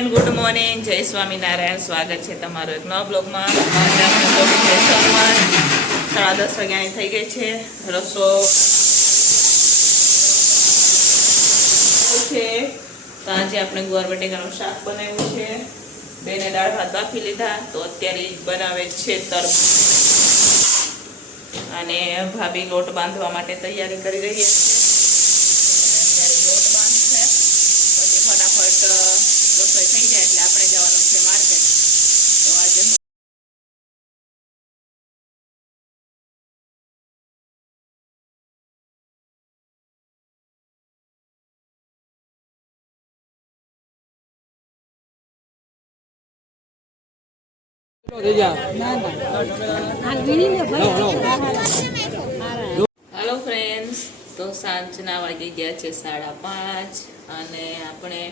Friend good morning જય સ્વામિનારાયણ સ્વાગત છે તમારું એક નવા બ્લોગમાં. સાડા દસ વાગ્યાની થઈ ગઈ છે. રસો છે. તો આજે આપણે ગુવાર બટેકાનું શાક બનાવ્યું છે. બેને દાળ ભાત બાફી લીધા. તો અત્યારે બનાવે છે તરફ અને ભાભી લોટ બાંધવા માટે તૈયારી કરી રહી છે અત્યારે લોટ બાંધશે પછી ફટાફટ અ, રસોઈ થઈ જાય એટલે આપણે જવાનું છે માર્કેટ તો આજે હેલો ફ્રેન્ડ્સ તો સાંજના વાગી ગયા છે સાડા પાંચ અને આપણે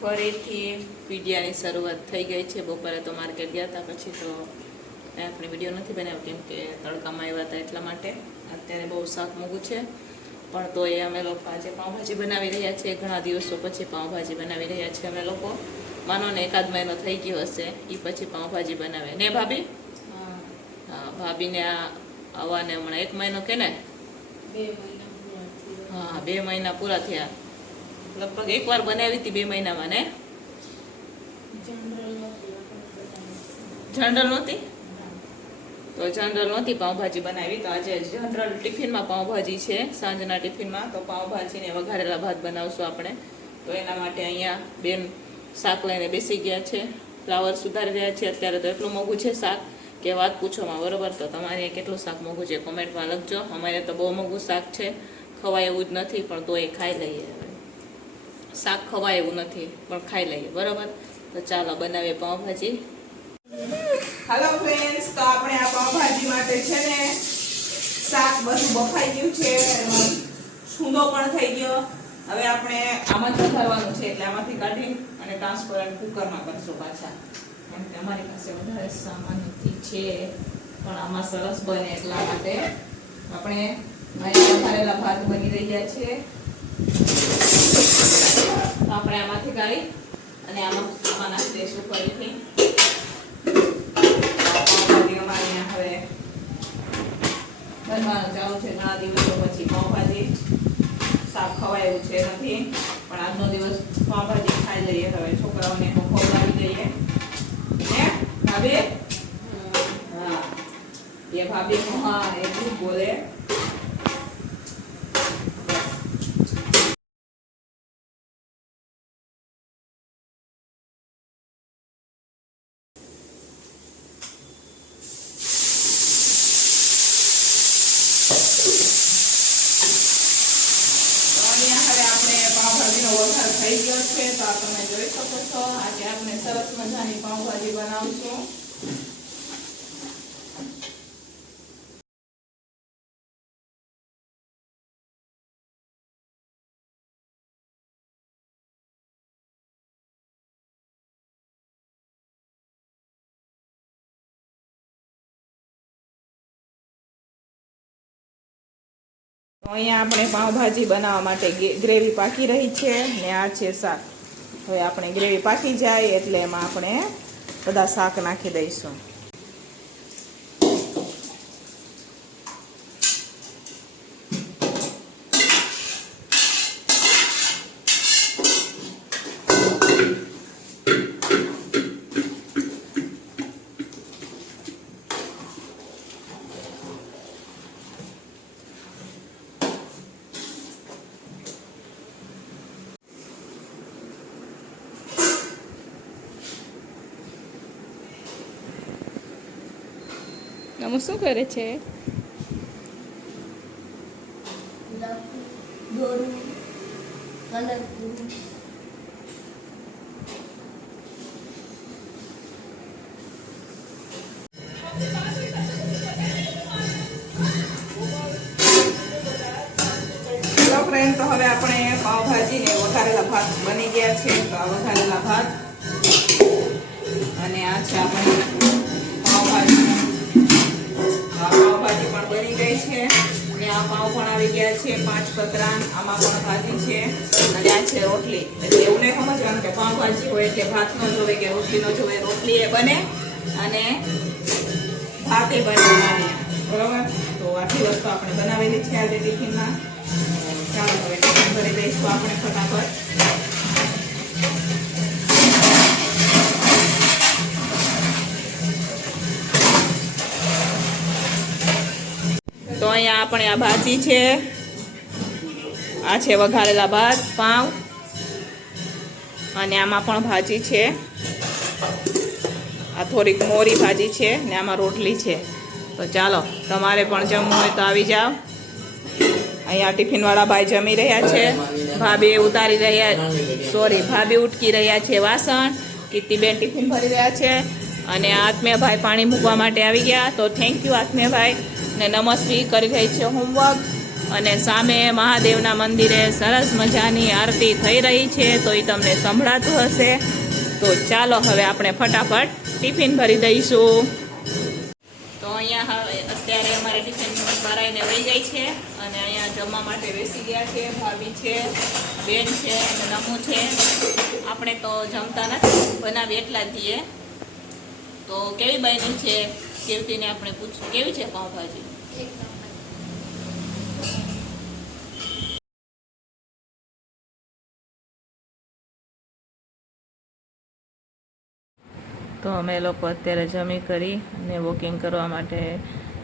ફરીથી પીડિયાની શરૂઆત થઈ ગઈ છે. બપોરે તો માર્કેટ ગયા હતા પછી તો આપણે વીડિયો નથી બનાવ્યો કેમ કે તડકામાં આવ્યા હતા એટલા માટે. અત્યારે બહુ શાક મૂકું છે. પણ તો એ અમે લોકો આજે પાઉંભાજી બનાવી રહ્યા છીએ ઘણા દિવસો પછી પાઉંભાજી બનાવી રહ્યા છીએ અમે લોકો. માનો ને એકાદ મહિનો થઈ ગયો હશે એ પછી પાઉંભાજી બનાવે. ને ભાભી? હા ભાભીને આ આવવાને હમણાં એક મહિનો કે ને? હા બે મહિના પૂરા થયા. લગભગ એકવાર બનાવી હતી બે મહિનામાં ને? જનરલ નહોતી તો જનરલ નહોતી પાઉંભાજી બનાવી તો આજે જનરલ ટિફિનમાં પાઉંભાજી છે સાંજના ટિફિનમાં તો પાઉંભાજી ને વઘારેલા ભાત બનાવશું આપણે. તો એના માટે અહીંયા બેન શાક લઈને બેસી ગયા છે. ફ્લાવર સુધારી રહ્યા છે. અત્યારે તો એટલું મોંઘું છે શાક કે વાત પૂછોમાં, બરોબર? તો તમારે કેટલું શાક મોંઘું છે? કોમેન્ટમાં લખજો. અમારે તો બહુ મોંઘું શાક છે. ખવાય એવું જ નથી, પણ તો એ ખાઈ લઈએ શાક ખવાય એવું નથી, પણ ખાઈ લઈએ. બરોબર? તો ચાલો, બનાવીએ પાઉંભાજી. હેલો ફ્રેન્ડ્સ તો આપણે આ પાઉંભાજી માટે છે ને શાક બધું બફાઈ ગયું છે. છૂંદો પણ થઈ ગયો. હવે આપણે આમાં જ વધારવાનું છે? એટલે આમાંથી કાઢી અને ટ્રાન્સપરન્ટ કુકરમાં કરશું પાછા. કેમ કે અમારી પાસે વધારે સામાન નથી છે, પણ આમાં સરસ બને એટલા માટે. આપણે વધારેલા ભાત બની રહ્યા છે. આપણે આમાંથી કાઢી અને આમાં આમાં નાખી દઈશું ફરીથી. અમારે હવે બનવાનું ચાલુ છે. ઘણા દિવસો પછી પાવભાજી શાક ખવાય એવું છે નથી. પણ આજનો દિવસ પાવભાજી ખાઈ લઈએ હવે છોકરાઓને ખવડાવી દઈએ. ને ભાભી? હા. એ ભાભી હા એ બોલે તો અહીંયા હવે આપણે પાવભાજીનો વઘાર થઈ ગયો છે તો આ તમે જોઈ શકો છો. આજે આપણે સરસ મજાની પાઉંભાજી બનાવશું. અહીંયા આપણે પાઉંભાજી બનાવવા માટે ગ્રેવી પાકી રહી છે ને આ છે શાક. હવે આપણે ગ્રેવી પાકી જાય એટલે એમાં આપણે બધા શાક નાખી દઈશું. નમુ શું કરે છે? ફ્રેન્ડ તો હવે આપણે પાવભાજી ને વઘારેલા ભાત બની ગયા છે. તો આ વઘારેલા ભાત. અને આ છે આપણે આ બની ગઈ છે. અને અહીંયા પાઉં પણ આવી ગયા છે, પાંચ કતરા આમાં પણ ભાજી છે અને આ છે રોટલી. એટલે એવું નહીં સમજવાનું કે પાઉં ભાજી હોય એટલે ભાત ન જોવે કે રોટલી ન જોવે, રોટલી એ બને અને ભાતે બને બરાબર? તો આટલી વસ્તુ આપણે બનાવેલી છે આજે ટિફિનમાં. ચાલો હવે ટિફિન ભરી દઈશું આપણે ફટાફટ. અહીંયા આપણે આ ભાજી છે. આ છે વઘારેલા ભાત પાઉં અને આમાં પણ ભાજી છે. આ થોડીક મોરી ભાજી છે ને આમાં રોટલી છે. તો ચાલો, તમારે પણ જમવું હોય તો આવી જાઓ. અહીંયા ટિફિનવાળા ભાઈ જમી રહ્યા છે. ભાભી ઉતારી રહ્યા, સોરી, ભાભી ઉટકી રહ્યા છે વાસણ. કીર્તિબેન ટિફિન ભરી રહ્યા છે. અને આત્મીયભાઈ પાણી મૂકવા માટે આવી ગયા. તો થેન્ક યુ આત્મીયભાઈ. ને નમસ્વી કરી રહી છે હોમવર્ક. અને સામે મહાદેવના મંદિરે સરસ મજાની આરતી થઈ રહી છે, તો એ તમને સંભળાતું હશે. તો ચાલો હવે આપણે ફટાફટ ટિફિન ભરી દઈશું. તો અહીંયા હવે અત્યારે અમારે ટિફિન ભરાઈને વહી જાય છે અને અહીંયા જમવા માટે બેસી ગયા છે, ભાભી છે, બેન છે નમુ છે. આપણે તો જમતા નથી બનાવી એટલા જ દઈએ તો કેવી બની છે? કીર્તિને આપણે પૂછ્યું કેવી છે પાઉંભાજી? તો અમે લોકો અત્યારે જમી કરી અને વોકિંગ કરવા માટે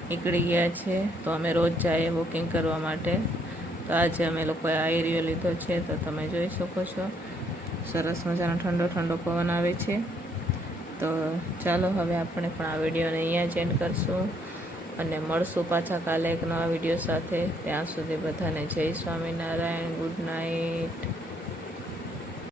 નીકળી ગયા છે. તો અમે રોજ જઈએ વોકિંગ કરવા માટે. તો આજે અમે લોકોએ આ એરિયો લીધો છે. તો તમે જોઈ શકો છો. સરસ મજાનો ઠંડો ઠંડો પવન આવે છે. તો ચાલો હવે આપણે પણ આ વિડીયોને અહીંયા જ એન્ડ કરશું અને મળશું પાછા કાલે એક નવા વીડિયો સાથે. ત્યાં સુધી બધાને જય સ્વામિનારાયણ, ગુડ નાઇટ